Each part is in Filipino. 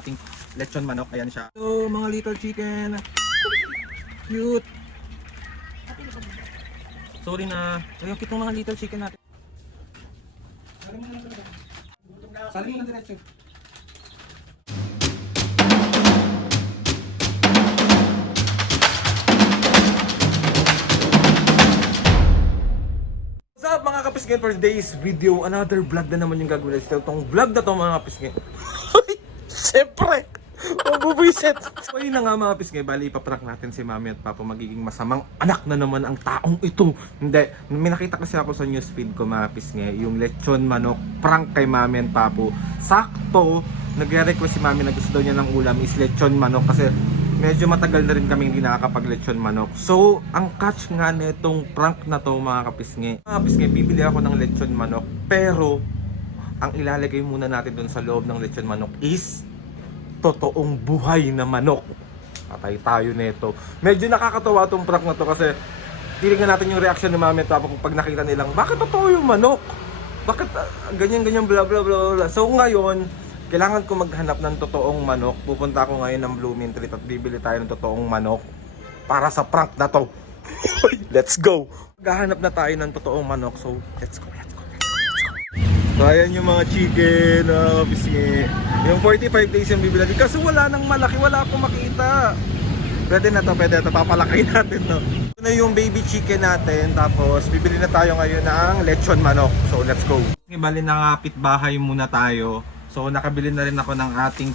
ating lechon manok. Ayan siya. So mga little chicken. Cute. Sorry na. Ayun, cute ng mga little chicken natin. Salim mo na diretso. What's up mga kapisngin, for today's video, another vlog na naman yung gagawin. Still tong vlog na to mga kapisngin. Siyempre! Mabubisit! So yun na nga mga kapisngin, bali ipaprank natin si mami at papa. Magiging masamang anak na naman ang taong ito. Hindi, may nakita kasi ako sa newsfeed ko mga kapisngin, yung lechon manok, prank kay mami at papo. Sakto, nagre-request si mami na gusto daw niya ng ulam is lechon manok kasi medyo matagal na rin kami hindi nakakapag-lechon manok. So, ang catch nga nitong prank na to mga kapisngi. Mga kapisngi, bibili ako ng lechon manok. Pero, ang ilalagay muna natin dun sa loob ng lechon manok is totoong buhay na manok. Patay tayo nito. Medyo nakakatawa tong prank na to kasi titingnan natin yung reaction ni mami at papa kung pag nakita nilang, bakit totoo yung manok? Bakit ganyan-ganyan bla bla bla bla. So ngayon, kailangan ko maghanap ng totoong manok. Pupunta ako ngayon ng Blooming Treat at bibili tayo ng totoong manok para sa prank na to. Let's go! Maghahanap na tayo ng totoong manok. So, let's go, let's go, let's go, let's go. So, ayan yung mga chicken. Bisngi. Yung 45 days yung bibili natin. Kasi wala nang malaki, wala akong makita. Pwede na to, pwede na to. Papalaki natin to. Ito na yung baby chicken natin. Tapos, bibili na tayo ngayon ng lechon manok. So, let's go. Bali nakapit bahay muna tayo. So nakabili na rin ako ng ating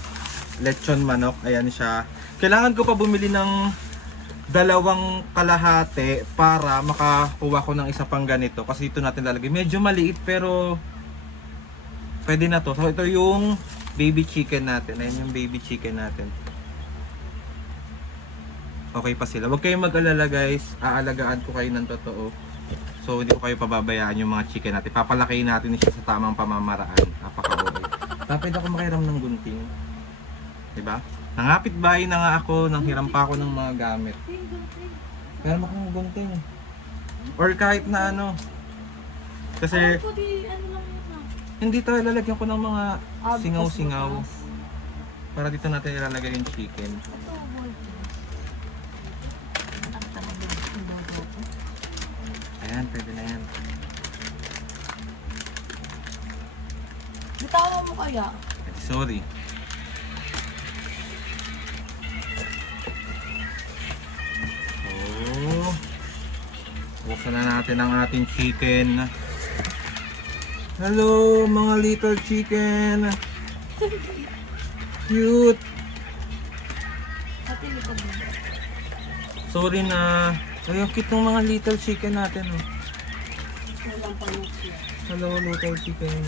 lechon manok. Ayan siya. Kailangan ko pa bumili ng 2 kalahati para makakuha ko ng isa pang ganito. Kasi ito natin lalagay. Medyo maliit pero pwede na to. So ito yung baby chicken natin. Ayan yung baby chicken natin. Okay pa sila. Huwag kayong mag-alala guys. Aalagaan ko kayo ng totoo. So hindi ko kayo pababayaan yung mga chicken natin. Papalakihin natin siya sa tamang pamamaraan. Napaka-okay. Tapos ako makiram ng gunting. Diba? Nangapit bahay na nga ako, nang hiram pa ako ng mga gamit. Meron akong gunting. Or kahit na ano. Kasi hindi tayo lalagyan ko ng mga singaw-singaw. Para dito natin ilalagay yung chicken. Ayan, pwede na yan. Bitawa mo kaya? Sorry. So, buksan na natin ang ating chicken. Hello mga little chicken. Cute. Pati likod mo. Sorry na. Ay, ang cute ng mga little chicken natin. Oh. Walang panukit. Hello little chicken.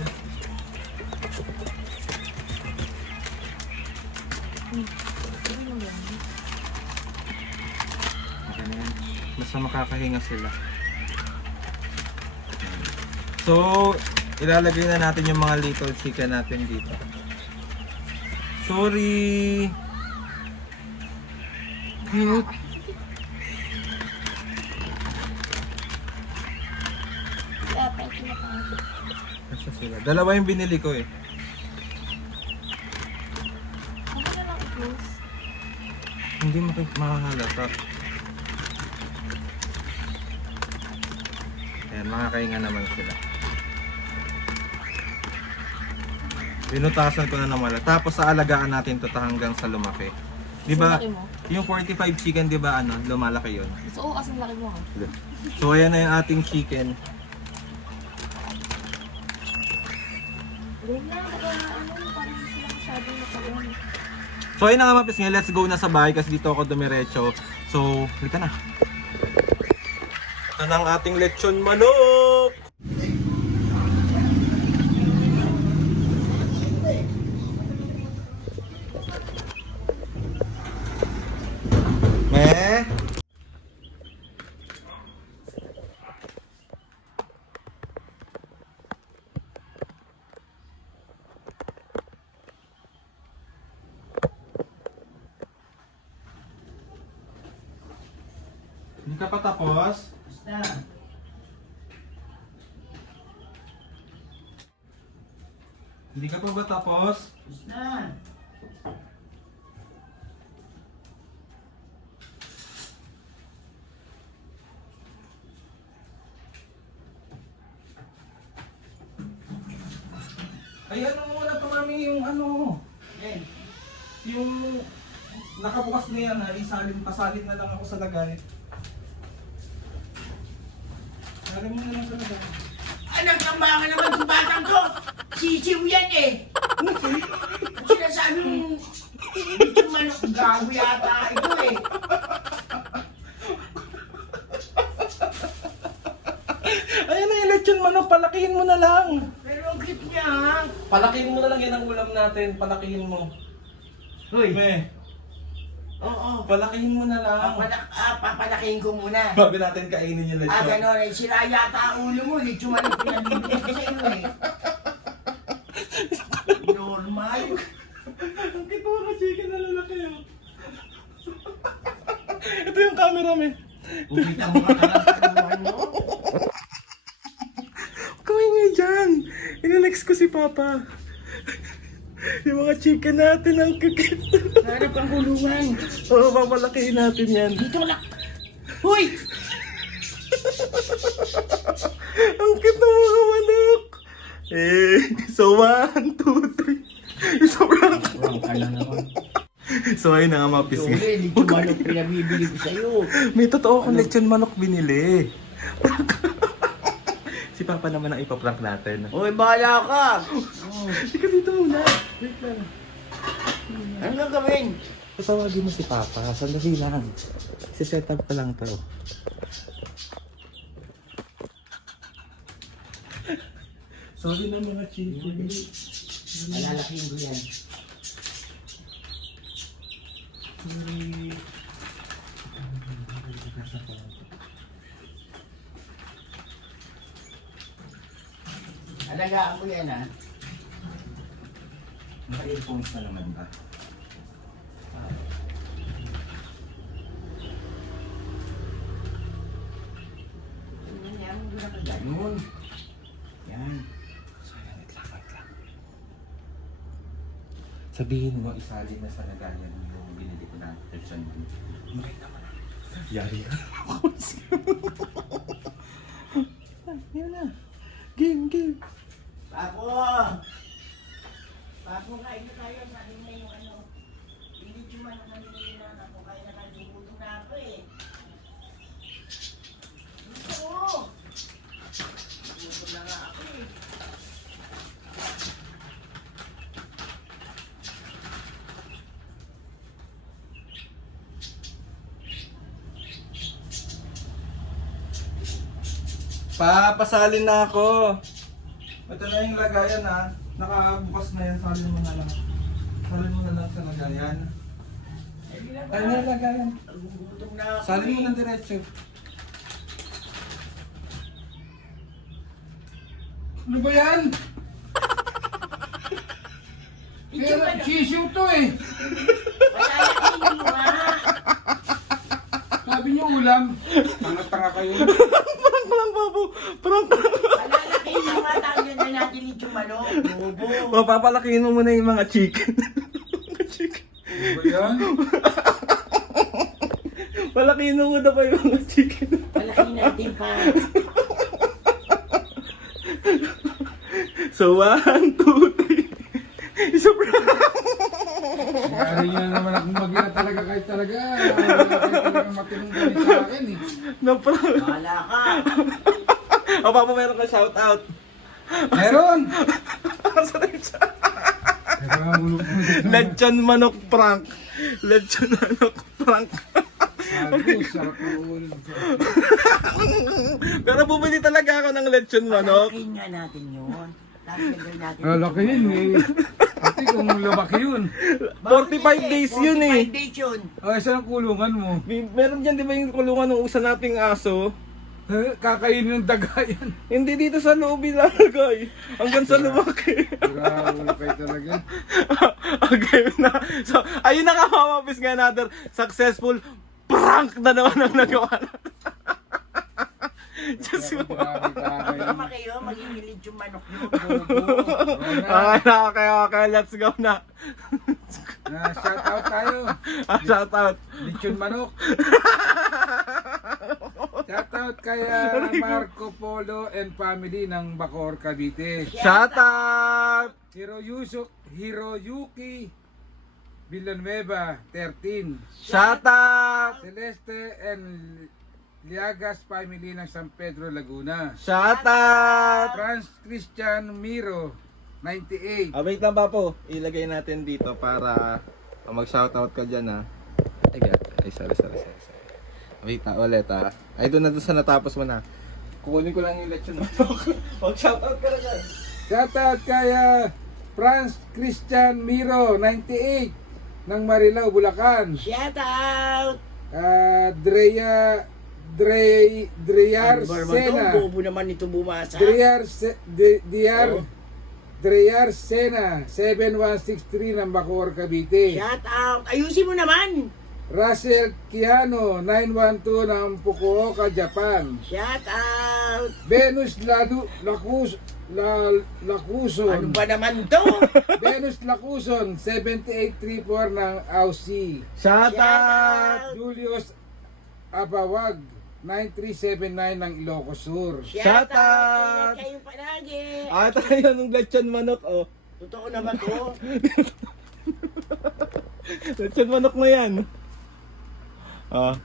Okay na yan. Basta makakahinga sila. So, ilalagay na natin yung mga little chicken natin dito. Sorry! Cute! Kasi sila. 2 yung binili ko eh. Ano na lang i-close? Hindi makahalata. Ayan, makakahinga naman sila. Pinutasan ko na naman. Tapos aalagaan natin to hanggang sa lumaki. Di ba? Laki mo? Yung 45 chicken, di ba ano, lumalaki yun? So, kasing laki mo ha? So ayan na yung ating chicken. Huwag na, parang sila masyadong nakaroon. So ayun na nga mapis nga, let's go na sa bahay kasi dito ako dumiretso. So, halika na. Ito na ang ating lechon manok! Meh? Hindi ka pa tapos? Basta. Hindi ka pa ba tapos? Basta. Ay, ano muna ito, mami, yung ano, yung nakabukas na yan, ha, pasalin na lang ako sa lagay. Salin mo na lang sa lagay. Anak ng mga naman yung batang to! Sisiw yan eh! At sinasabi mong ito manok gago yata ito eh! Ayan na yung lechon manok, palakihin mo na lang. Pero ang cute niya. Palakihin mo na lang yan ang ulam natin, palakihin mo. Hoy! Me, Oo. palakihin mo na lang. Papalakihin ko muna. Babi natin kainin yung lechon. Gano'n eh. Sira yata ang ulo mo. Lito man yung pinabibigay ko sa iyo eh. Normal. Ang kito ka chicken na lalaki yun. Ito yung camera, me. Bumita mo ka talagang mo. Kumain dyan. Inalex ko si Papa. Yung mga chicken natin ang kikit. Harap ang kulungan. Oo, mamalakihin natin yan. Dito na. Hoy! Ang cute ng mga manok. So 1, 2, 3. Sobrang. Wrong ka na naman. So ayun na nga mga pisngi. Sorry, lito manok pinabibili ko sa'yo. May totoo akong lechon manok binili. Si Papa naman ang ipaprank natin. Hoy, bahala ka. Ika dito muna. Wait lang. Ano gagawin? Tatawagin mo si Papa. Sandali lang. Si-set up pa lang to. Sorry na mga chicken. Alalaking ko yan. Sorry. Alagaan ko yan ha. Naka-earphones na naman ba? Yan, hindi na ka ganun. Yan. So, wait lang. Sabihin mo, isali na sa lagayan yung binili ko na lechon. Bakit naman? Yari ka. Yan na. Game. Papo! Papo, kain na tayo. Sabi na yung ano. Hindi naman ang kanilin na ako. Kaya nakalimutan na ako eh. Gusto mo! Gusto na nga ako eh. Papasalin na ako. Ito na yung lagayan ha. Nakabukas na yan. Salin mo na lang. Salin mo na lang sa lagayan. Ay na yung lagayan. Gutom na ako Salin mo eh. ng diretso. Ano ba yan? Ito ba na? Sisiw to eh. Malalaking mo nga. Sabi niyo ulam. Tanga-tanga kayo. Prank lang, Papo. Prank lang. Malalaking mo nga. Tangin na natin ito manok. Bobo. Mapapalakihin mo muna yung mga chicken. Mga chicken. Ano ba yan? Palakihin mo muna pa yung mga chicken. Malaki natin pa. So 1, 2, 3. Isa prank. Nangyari niya naman akong mag-ina talaga kahit talaga. Kahit talaga matinong galit sa akin eh. Na-prank. Bahala ka. O, Papa, meron ka shoutout. Meron! Sarap siya. Teka nga, ulong ko dito. Lechon manok prank. Lechon manok prank. Sabi, sarap na ulo. Pero bumili talaga ako ng lechon manok. Lalaking nga natin yun. Lalaking natin. Laki yun eh. Pati kung lumaki yun. 45 days yun eh. 45 days yun. Ay, saan ang kulungan mo? Meron dyan, di ba yung kulungan ng usa nating aso? Kakainin ng daga yan. Hindi dito sa loob ilalagay. Hanggang sa lumaki. Grabe kayo talaga. Okay na. So, ayun na nga mga mapis nga another successful prank na naman ang nagawa natin. Diyos ko. Grabe tayo. Tama kayo, magigilid yung manok nyo. Bobo. Okay, let's go na. Shout out tayo. Shout out. Lechon manok. Shout out kay Marco Polo and family ng Bacoor, Cavite. Shout out. Hiroyuki Villanueva, 13. Shout out! Celeste and Liagas family ng San Pedro, Laguna. Shout out! Franz Christian Miro, 98. Wait lang pa po. Ilagay natin dito para mag-shoutout ka dyan ha. Ay, sorry. Wait na, ulit ha. Ay, doon sa natapos mo na. Kukunin ko lang yung lechon mo. Mag-shoutout ka na dyan. Shoutout kay Franz Christian Miro, 98 ng Marilao, Bulacan. Shout out! Dreyar Ano ba naman Sena. to? Bobo naman ito bumasa. Dreyar Sena, 7163 ng Bacoor, Cavite. Shout out! Ayusin mo naman! Russell Quijano, 912 ng Fukuoka, Japan. Shout out! Venus Lacuson. Ano ba naman to? Venus Lacuson, 7834 ng Aussie. Shout Shout out! out! Julius Abawag, 9379 ng Ilocos Sur. Shout out! Ingat kayo palagi! Tayo ng lechon manok oh. Totoo naman to. Lechon manok na yan.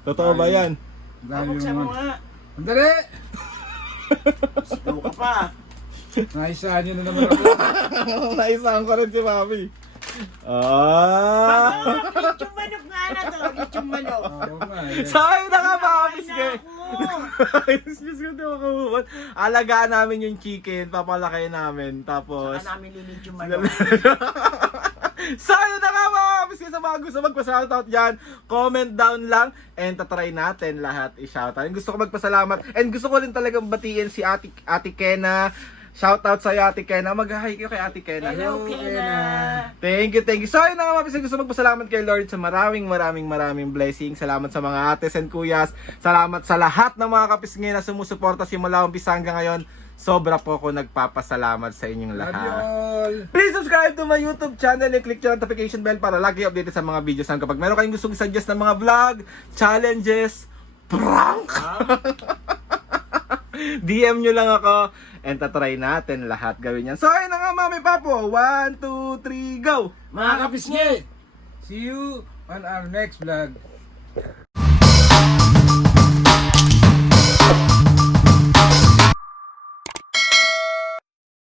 Totoo ba yan? Pabuksan mo nga. Andali! Sigaw ka pa. Naisahan nyo na naman ako. Naisahan ko rin si Mami. Lechong manok nga na to. Lechong manok. Oo nga eh. Sayang na nga mga Kain kapisge. na ako. Excuse ko, di makamuhan. Alagaan namin yung chicken, papalaki namin. Tapos... Saka namin lilid yung manok. Sayang na nga mga kapisge. Sa mga gusto magpa-shoutout dyan, comment down lang and tatry natin lahat i-shoutout. And gusto ko magpasalamat and gusto ko rin talagang batiin si Ate Kena. Shoutout sa Ate Kena. Mag-hi kayo kay Ate Kena. Hello, Kena. Thank you. So ayun na nga mga gusto magpasalamat kay Lord sa maraming blessings. Salamat sa mga ates and kuyas. Salamat sa lahat ng mga kapisngin na sumusuporta simula umpisa hanggang ngayon. Sobra po ako nagpapasalamat sa inyong Love lahat. you all. Please subscribe to my YouTube channel and click yung notification bell para lagi updated sa mga videos. Kapag meron kayong gustong suggest ng mga vlog, challenges, prank, DM nyo lang ako and tatry natin lahat gawin yan. So ayun na nga Mami Papo, 1, 2, 3, go! Mga kapisngi, see you on our next vlog.